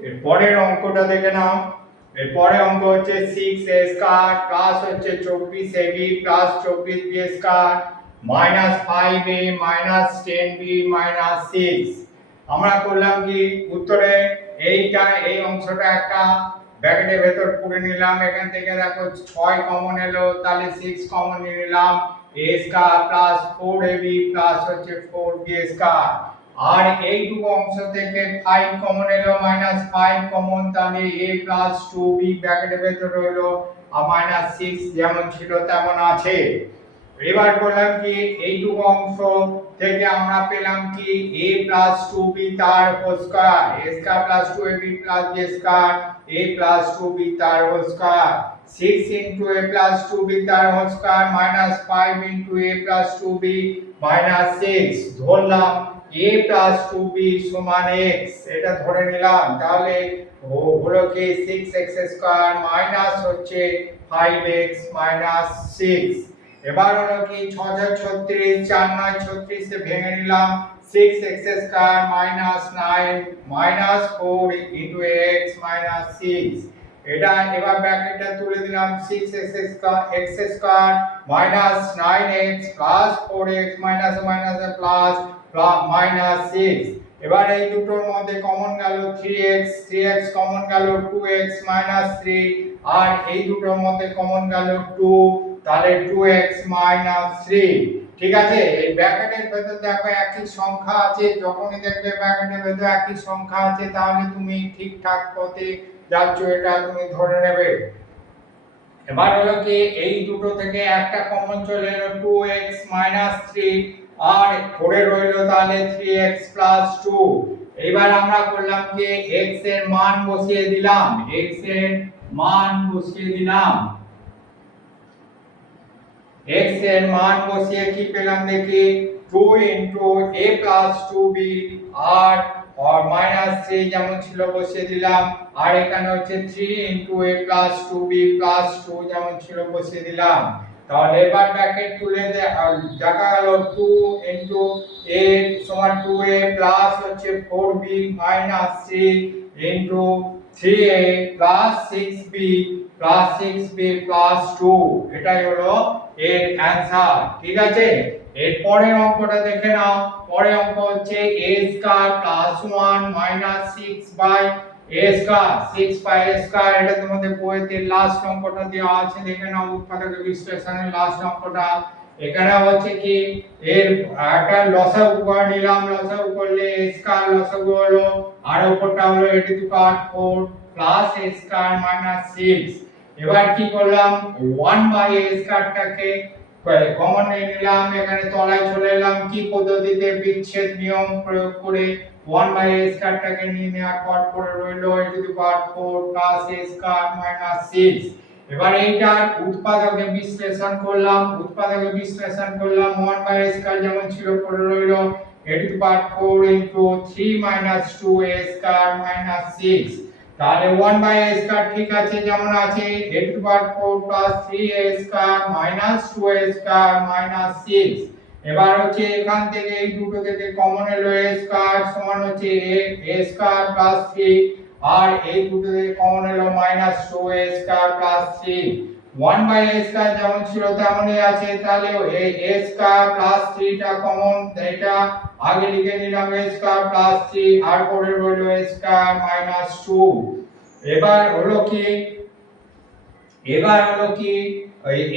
এর পরের অঙ্কটা দেখে নাও। এর পরের অঙ্ক হচ্ছে 6a স্কয়ার প্লাস হচ্ছে 24ab plus 24b square minus 5a minus 10b minus 6। আমরা করলাম কি উত্তরে এই অংশটা একটা ব্র্যাকেটের ভেতর পুরে নিলাম। এখান থেকে দেখো 6 কমন এলো, তাহলে 6 কমন নিয়ে নিলাম। a square plus 4ab plus হচ্ছে 4b স্কয়ার। আর এইটুকু অংশ থেকে 5 কমন এলো, মাইনাস 5 কমন, তাহলে a প্লাস 2b ব্র্যাকেটের ভেতরে হলো আর মাইনাস 6 যেমন ছিল তেমন আছে। এবার করলাম কি এইটুকু অংশ থেকে আমরা পেলাম কি a প্লাস 2b তার whole square, a square plus 2ab plus b square, a plus 2b তার whole square, 6 into a plus 2b তার whole square minus 5 into a plus 2b minus 6। ধরলাম a প্লাস 2b সমান x, এটা ধরে নিলাম। তাহলে হলো কি 6x স্কয়ার মাইনাস হচ্ছে 5x মাইনাস 6। এবার হলো কি 6 36, 4 9 36 এ ভেঙে নিলাম। 6x square minus 9 minus 4 into x minus 6। এটা এবার ব্র্যাকেটটা তুলে দিলাম। 6x square minus 9x plus 4x minus minus plus minus 6। এবার এই দুটোর মধ্যে কমন গেল 3x কমন গেল, 2x মাইনাস 3, আর এই দুটোর মধ্যে কমন গেল 2, তাহলে 2x মাইনাস 3। ঠিক আছে, এই ব্র্যাকেটের ভেতর দেখো একই সংখ্যা আছে, যখনই দেখবে ব্র্যাকেটের ভেতর একই সংখ্যা আছে তাহলে তুমি ঠিকঠাক পথে যাচ্ছ, এটা তুমি ধরে নেবে। এবার হলো কি এই দুটো থেকে একটা কমন চলে এলো 2x মাইনাস 3, আর পড়ে রইলো তাহলে 3x প্লাস 2। এবার আমরা করলাম কি x এর মান বসিয়ে দিলাম, x এর মান বসিয়ে দিলাম। x এর মান বসিয়ে কি পেলাম দেখি 2 ইনটু a প্লাস 2b আর মাইনাস 3 যেমন ছিল বসিয়ে দিলাম, আর এখানে হচ্ছে 3 into a plus 2b plus 2 যেমন ছিল বসিয়ে দিলাম। তাহলে এবার ব্র্যাকেট তুলে দেখা গেল 2 ইনটু a সমান 2a প্লাস হচ্ছে 4b minus 3 into 3a plus 6b plus 6b plus 2। এটাই হলো এর অ্যানসার। ঠিক আছে, এর পরের অঙ্কটা দেখে নাও। পরের অঙ্ক হচ্ছে a square plus 1 minus 6 by a square, 6 by a square. এটা তোমাদের বইতে লাস্ট অঙ্কটা দেওয়া আছে, দেখে নাও উৎপাদক বিশ্লেষণের লাস্ট অঙ্কটা। এখানে হচ্ছে কি এর একটা লসাগু করে নিলাম, লসাগু করলে a স্কয়ার লসাগু হলো, আর উপরটা হলো a to the power 4 plus a square minus 6। এবার কি করলাম 1 বাই a স্কয়ারটাকে কমন নিয়ে নিলাম, এখানে তলায় চলে এলাম কি পদ্ধতিতে বিচ্ছেদ নিয়ম প্রয়োগ করে 1 বাই a স্কয়ারটাকে নিয়ে নেওয়ার পর পড়ে রইলো a to the power 4 plus a square minus 6। এবার এইটার উৎপাদকে বিশ্লেষণ করলাম, 1 বাই a স্কয়ার যেমন ছিল পড়ে রইলো a to the power 4 into 3 minus 2a square minus 6। তাহলে 1 বাই a স্কয়ার ঠিক আছে যেমন আছে, a to the power 4 plus 3a square minus 2a square minus 6। এবার হচ্ছে এখান থেকে এই দুটো থেকে কমন এলো a স্কয়ার সমান হচ্ছে a স্কয়ার প্লাস 3, আর এই দুটো থেকে কমন এলো minus 2a square plus 3। 1 by a square যেমন ছিল তেমনই আছে, তাহলে a স্কয়ার প্লাস 3 টা কমন, এটা আগে লিখে নিলাম a স্কয়ার প্লাস 3, আর পরে রইলো a স্কয়ার মাইনাস 2। এবার হলো কি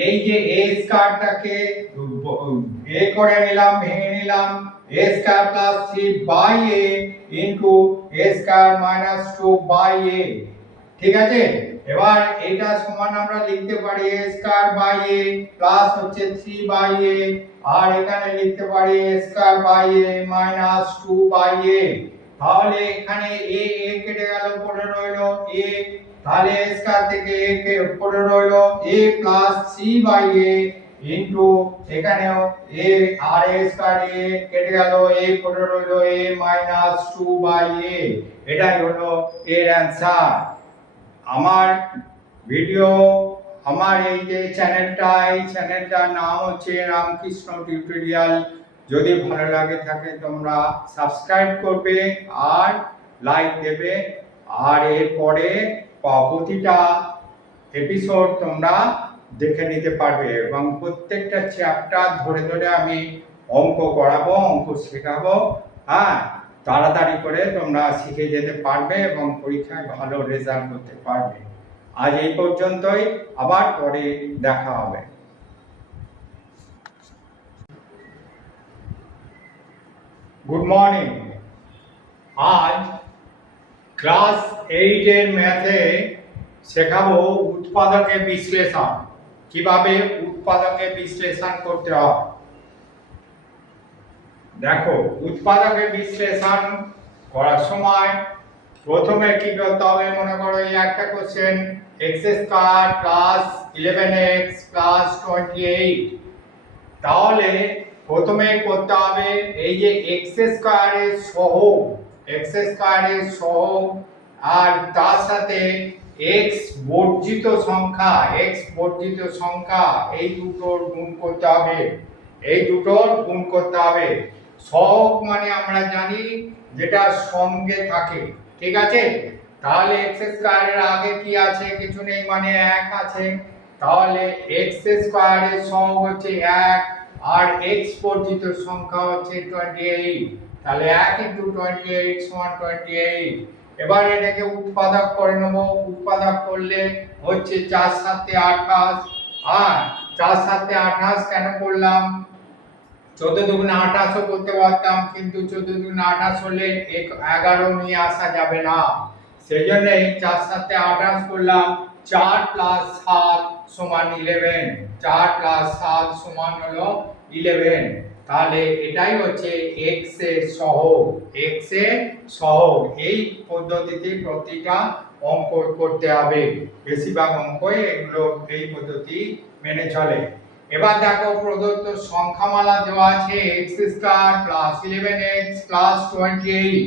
এই যে a স্কয়ারটাকে a করে নিলাম, ভেঙে নিলাম, a square plus 3 by a into a square minus 2 by a। ঠিক আছে, এবার এটা সমান আমরা লিখতে পারি a square by a plus হচ্ছে 3 বাই a, আর এখানে লিখতে পারি a square by a minus 2 by a। তাহলে এখানে a কেটে গেল, পড়ে রইলো a, তাহলে a স্কয়ার থেকে a কে পড়ে রইলো a plus 3 by a into এখানেও a, আর a স্কয়ার a কেটে গেল, a পড়ে রইলো a মাইনাস 2 বাই a। এটাই হলো এর অ্যানসার। আমার ভিডিও, আমার এই যে চ্যানেলটা, এই চ্যানেলটার নাম হচ্ছে রামকৃষ্ণ টিউটোরিয়াল। যদি ভালো লাগে থাকে তোমরা সাবস্ক্রাইব করবে আর লাইক দেবে, আর এরপরে প্রতিটা এপিসোড তোমরা দেখে নিতে পারবে এবং প্রত্যেকটা চ্যাপ্টার ধরে ধরে আমি অঙ্ক করাবো, অঙ্ক শেখাবো। হ্যাঁ, তাড়াতাড়ি করে তোমরা শিখে যেতে পারবে এবং পরীক্ষায় ভালো রেজাল্ট করতে পারবে। আজ এই পর্যন্তই, আবার পরে দেখা হবে। Good morning. আজ ক্লাস 8 এর ম্যাথে শেখাবো উৎপাদকের বিশ্লেষণ, কিভাবে উৎপাদকের বিশ্লেষণ করতে হয়। দেখো, উৎপাদকের বিশ্লেষণ করার সময় প্রথমে কি করতে হবে, মনে করো এই একটা question x square plus 11x plus 28, তাহলে প্রথমে করতে হবে এই যে x স্কয়ারের সহগ, x স্কয়ারের সহগ আর তার সাথে x বর্জিত সংখ্যা, x বর্জিত সংখ্যা এই দুটোর গুণ করতে হবে, এই দুটোর গুণ করতে হবে। সহগ মানে আমরা জানি যেটা সঙ্গে থাকে, ঠিক আছে? তাহলে x স্কয়ারের আগে কি আছে, কিছু নেই, মানে 1 আছে। তাহলে x স্কয়ারের সহগ হচ্ছে 1 আর x বর্জিত সংখ্যা হচ্ছে 28, তাহলে 1 * 28 = 28। এবার এটাকে উৎপাদক করে নেব। উৎপাদক করলে হচ্ছে 4 × 7 = 28, আর 4 × 7 = 28 কেন করলাম, 14 × 2 = 28 করতে পারতাম, কিন্তু 14 × 2 = 28 হলে 11 নিয়ে আসা যাবে না, সেজন্য 4 × 7 = 28 করলাম। 4 + 7 = 11, 4 + 7 = হলো 11। তাহলে এটাই হচ্ছে x এর সহগ, x এর সহগ। এই পদ্ধতিতে প্রতিটা অঙ্ক করতে হবে, বেশিরভাগ অঙ্কই এগুলো এই পদ্ধতি মেনে চলে। এবার দেখো, প্রদত্ত সংখ্যামালা দেওয়া আছে x² + 11x + 28।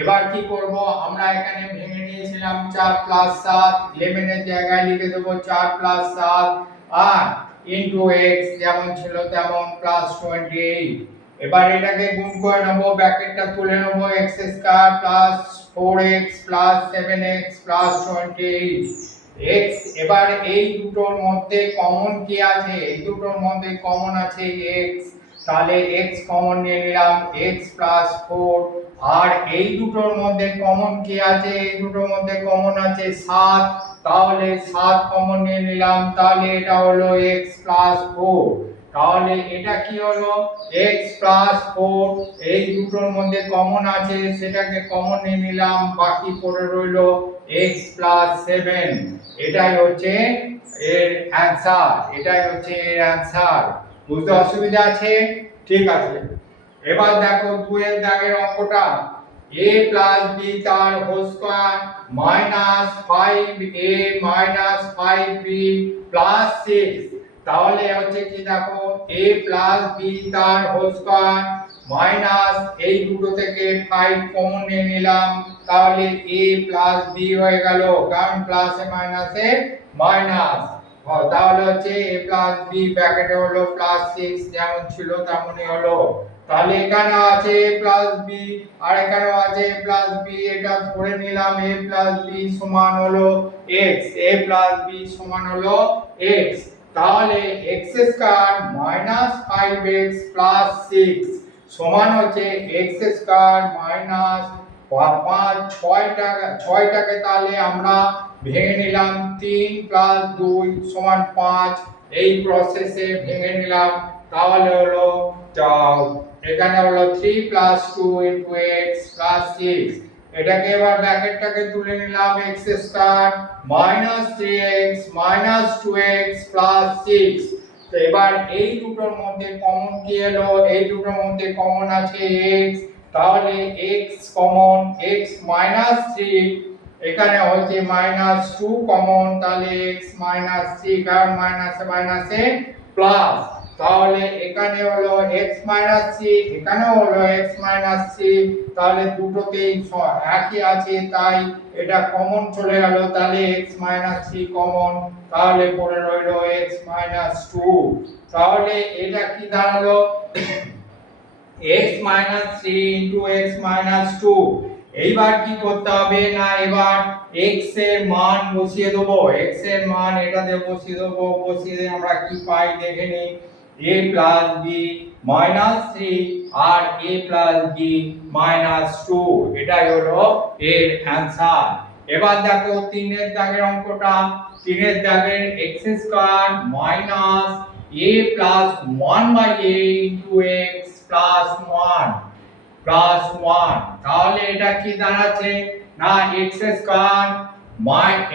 এবার কি করব, আমরা এখানে ভেঙে নিয়েছিলাম 4 + 7, 11 এর জায়গায় লিখে দেব 4 + 7 আর ইনটু x যেমন ছিল তেমন প্লাস 28। এবার এটাকে গুণ করে নেব, ব্র্যাকেটটা তুলে নেব, x² + 4x + 7x + 28 x। এবার এই দুটোর মধ্যে কমন কি আছে, এই দুটোর মধ্যে কমন আছে x, তাহলে x কমন নিয়ে নিলাম, x + 4। আর এই দুটোর মধ্যে কমন কি আছে, এই দুটোর মধ্যে কমন আছে 7, তাহলে 7 কমন নিয়ে নিলাম, তাহলে এটা হলো x + 4। তাহলে এটা কি হলো, x + 4। এই দুটোর মধ্যে কমন আছে, সেটাকে কমন নিয়ে নিলাম, বাকি পড়ে রইলো x + 7। এটাই হচ্ছে এর অ্যানসার, এটাই হচ্ছে এর অ্যানসার। বুঝতে অসুবিধা আছে? ঠিক আছে। এবার দেখো 2 এর দাগের অঙ্কটা, a + b তার হোল স্কয়ার -5a - 5b + 6। তাহলে হচ্ছে কি, দেখো a + b তার হোল স্কয়ার মাইনাস এই দুটো থেকে 5 কমন নিয়ে নিলাম, তাহলে a + b হয়ে গেল, কারণ প্লাসে মাইনাসে মাইনাস। তাহলে হচ্ছে a + b ব্র্যাকেটে হলো +6, যেমন ছিল তেমনই হলো। তাহলে এখানে আছে a + b আর এখানে আছে a + b, এটা ধরে নিলাম a + b সমান হলো x, a + b সমান হলো x। তাহলে x² - 5x + 6 সমান হচ্ছে x² - 5 6টাকে তাহলে আমরা ভেঙে নিলাম, 3 + 2 = 5, এই প্রসেসে ভেঙে নিলাম। তাহলে হলো এখানে হলো 3 + 2 * x + 6। এটাকে এবার ব্র্যাকেটটাকে তুলে নিলাম, x² - 3x - 2x + 6। তো এবার এই দুটোর মধ্যে কমন কি এলো, এই দুটোর মধ্যে কমন আছে x, তাহলে x কমন, x - 3, এখানে হচ্ছে -2 কমন, তাহলে x - 3, কারণ মাইনাসে মাইনাসে প্লাস। তাহলে এখানে হলো x - 3, এখানেও হলো x - 3, তাহলে দুটোতেই একই আছে, তাই এটা কমন চলে গেল, তাহলে x - 3 কমন, তাহলে পড়ে রইল x - 2। তাহলে এটা কি দাঁড়ালো, x - 3 * x - 2। এইবার কি করতে হবে না, এবার x এর মান বসিয়ে দেবো, x এর মান এটাতে বসিয়ে দেবো, বসিয়ে দিয়ে আমরা কি পাই দেখে নিই, a প্লাস বি মাইনাস 3 আর a প্লাস বি মাইনাস 2, এটাই হলো এর অ্যান্সার। এবার দেখো 3 এর দাগের অঙ্কটা, 3 এর দাগের x square minus a plus 1 by a into x plus 1 plus 1, তাহলে এটা কি দাঁড়াচ্ছে না x স্কয়ার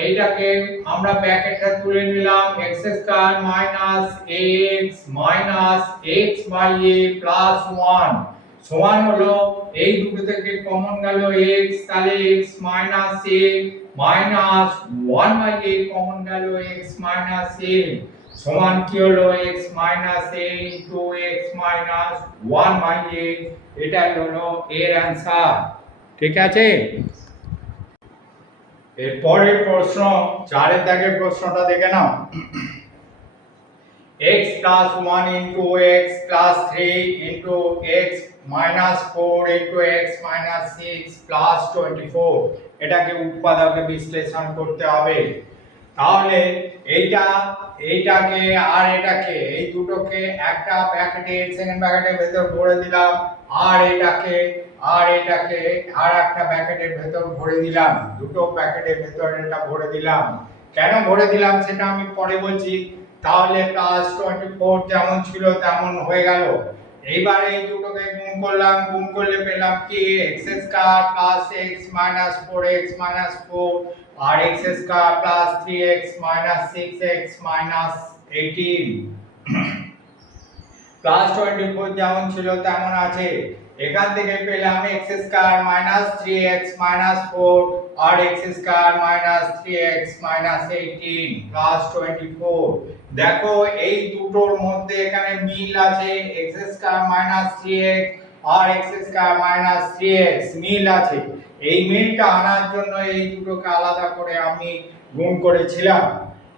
এইটাকে আমরা ব্র্যাকেটটা তুলে নিলাম, x square minus ax minus x by a plus 1 সমান হলো এই দুটো থেকে কমন গেল x, তাহলে x minus a minus 1 by a common গেল x মাইনাস a সমান কি হলো x minus a into x minus 1 by a, এটাই হলো এর অ্যান্সার। ঠিক আছে, এরপরের প্রশ্ন 4 এর দাগের প্রশ্নটা দেখে নাও, x plus 1 into x plus 3 into x minus 4 into x minus 6 plus 24, এটাকে উৎপাদকে বিশ্লেষণ করতে হবে। তাহলে এইটাকে আর এটাকে এই দুটোকে একটা ব্র্যাকেটে সেকেন্ড ব্র্যাকেটের ভেতর ভরে দিলাম, আর এটাকে আর একটা ব্র্যাকেটের ভেতর ভরে দিলাম, দুটো ব্র্যাকেটের ভেতর এটা ভরে দিলাম। কেন ভরে দিলাম সেটা আমি পরে বলছি। তাহলে প্লাস 24 যেমন ছিল তেমন হয়ে গেল। এইবার এই দুটোকে গুণ করলাম, গুণ করলে পেলাম কি x square plus x minus 4x minus 4 আর x square plus 3x minus 6x minus 18 plus 24 যেমন ছিল তেমন আছে। এখান থেকে পেলাম x square minus 3x minus 4 আর x square minus 3x minus 18 plus 24। দেখো এই দুটোর মধ্যে এখানে মিল আছে, x স্কয়ার মাইনাস 3x আর x স্কয়ার মাইনাস 3x মিল আছে। এই মিলটা আনার জন্য এই দুটোকে আলাদা করে আমি গুণ করেছিলাম।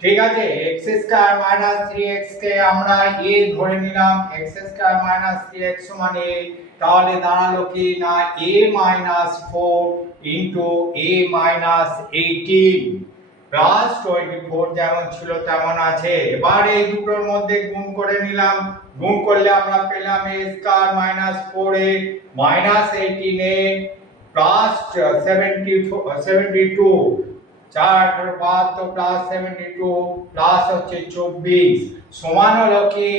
ঠিক আছে, x স্কয়ার মাইনাস 3x কে আমরা a ধরে নিলাম, x স্কয়ার মাইনাস 3x সমান a, তাহলে দাঁড়ালো কি না a minus 4 into a minus 18 plus 24 যেমন ছিল তেমন আছে। এবার এই দুটোর মধ্যে গুণ করে নিলাম, গুণ করলে আমরা পেলাম a square minus 4a minus 18a plus 72 4 72 plus 72 plus হচ্ছে 24 সমান হলো কি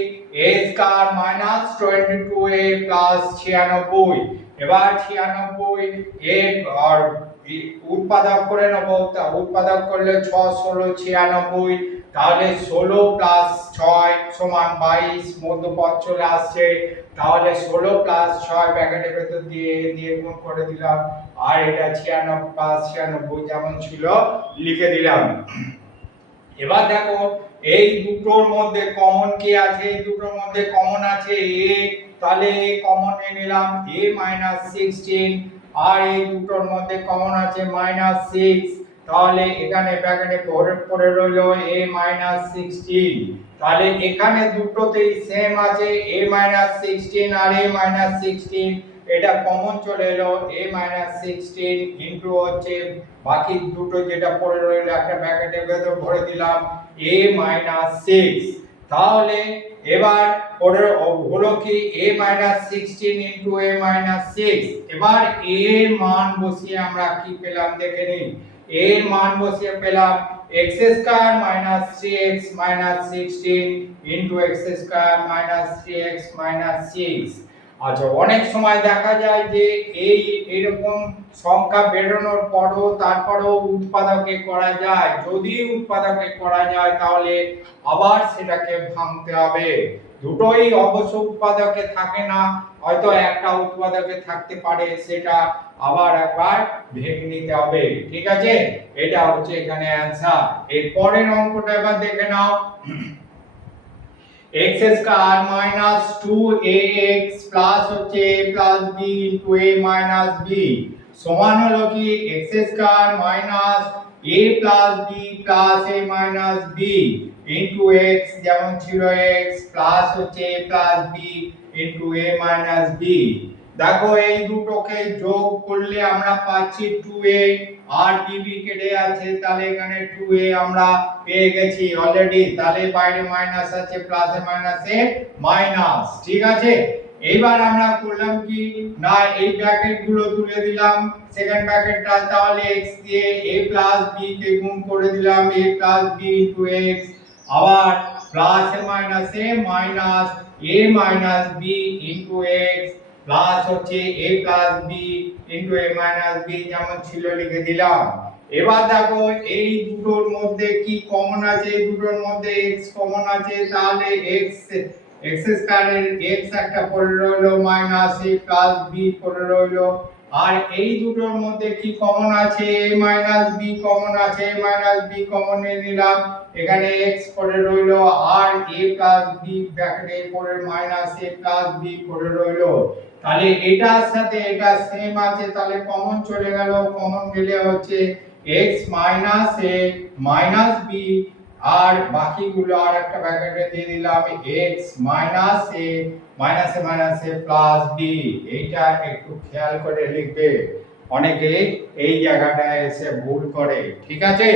a square minus 22a plus 96। এবার 96 এর আর উৎপাদক করে নেব, তা উৎপাদক করলে 6 16 96, তাহলে 16 প্লাস 6 সমান 22 মধ্যপদ চলে আসছে, তাহলে 16 প্লাস 6 ব্র্যাকেটের ভেতর দিয়ে গুণ করে দিলাম, আর এটা 96 প্লাস 96 যেমন ছিল লিখে দিলাম। এবার দেখো এই দুটোর মধ্যে কমন কি আছে, এই দুটোর মধ্যে কমন আছে a, তাহলে a কমন নিয়ে নিলাম a মাইনাস 16, আর এই দুটোর মধ্যে কমন আছে মাইনাস 6, তাহলে এখানে ব্র্যাকেটে পড়ে রইলো a মাইনাস 16। তাহলে এখানে দুটোতেই সেম আছে a মাইনাস 16 আর a মাইনাস 16, এটা কমন চলে এলো a মাইনাস 16 ইনটু হচ্ছে বাকি দুটো যেটা পড়ে রইলো একটা ব্র্যাকেটের ভেতর ভরে দিলাম a মাইনাস 6। তাহলে এবার পরের হলো কি a minus 16 into a minus 6। এবার a এর মান বসিয়ে আমরা কি পেলাম দেখে নিই, a এর মান বসিয়ে পেলাম x square minus 3x minus 16 into x square minus 3x minus 6। আচ্ছা, অনেক সময় দেখা যায় যে এরকম সংখ্যা বেরোনোর পরও তারপরেও উৎপাদকে করা যায়, যদি উৎপাদকে করা যায় তাহলে আবার সেটাকে ভাঙতে হবে। দুটোই অবশ্য উৎপাদকে থাকে না, হয়তো একটা উৎপাদকে থাকতে পারে, সেটা আবার একবার ভেঙে নিতে হবে। ঠিক আছে, এটা হচ্ছে এখানে অ্যানসার। এর পরের অঙ্কটা এবার দেখে নাও, x square minus 2ax plus হচ্ছে a plus b into a minus b সমান হলো কি x square minus a plus b plus a minus b into x যেমন ছিল x প্লাস হচ্ছে a plus b into a minus b। দেখো এই দুটোকে যোগ করলে আমরা পাচ্ছি 2a, আর db কেটে আছে, তাহলে এখানে 2a আমরা পেয়ে গেছি অলরেডি। তাহলে বাইরে মাইনাস আছে, প্লাসে মাইনাসে মাইনাস, ঠিক আছে। এইবার আমরা করলাম কি না, এই ব্র্যাকেট গুলো তুলে দিলাম, সেকেন্ড ব্র্যাকেটটা, তাহলে x দিয়ে a প্লাস b কে গুণ করে দিলাম, a plus b into x, আবার প্লাসে মাইনাসে minus a minus b into x, plus হচ্ছে a plus b into a minus b, যেমন ছিল লিখে দিলাম। এবার দেখো এই দুটোর মধ্যে কি কমন আছে, এই দুটোর মধ্যে x কমন আছে, তাহলে x স্কয়ারের x একটা পড়ে রইলো, মাইনাস a প্লাস b পড়ে রইলো। আর এই দুটোর মধ্যে কি কমন আছে, a মাইনাস b কমন আছে, a মাইনাস b কমন নিয়ে নিলাম, এখানে x পড়ে রইলো, আর a প্লাস b ব্র্যাকেটে পড়ে মাইনাস a প্লাস b পড়ে রইলো। তাহলে এটার সাথে এটা সেম আছে, তাহলে কমন চলে গেল, কমন গেলে হচ্ছে x minus a minus b, আর বাকিগুলো আর একটা ব্র্যাকেটে দিয়ে দিলাম x মাইনাস a মাইনাসে মাইনাসে প্লাস b। এইটা একটু খেয়াল করে লিখবে, অনেকে এই জায়গাটায় এসে ভুল করে, ঠিক আছে।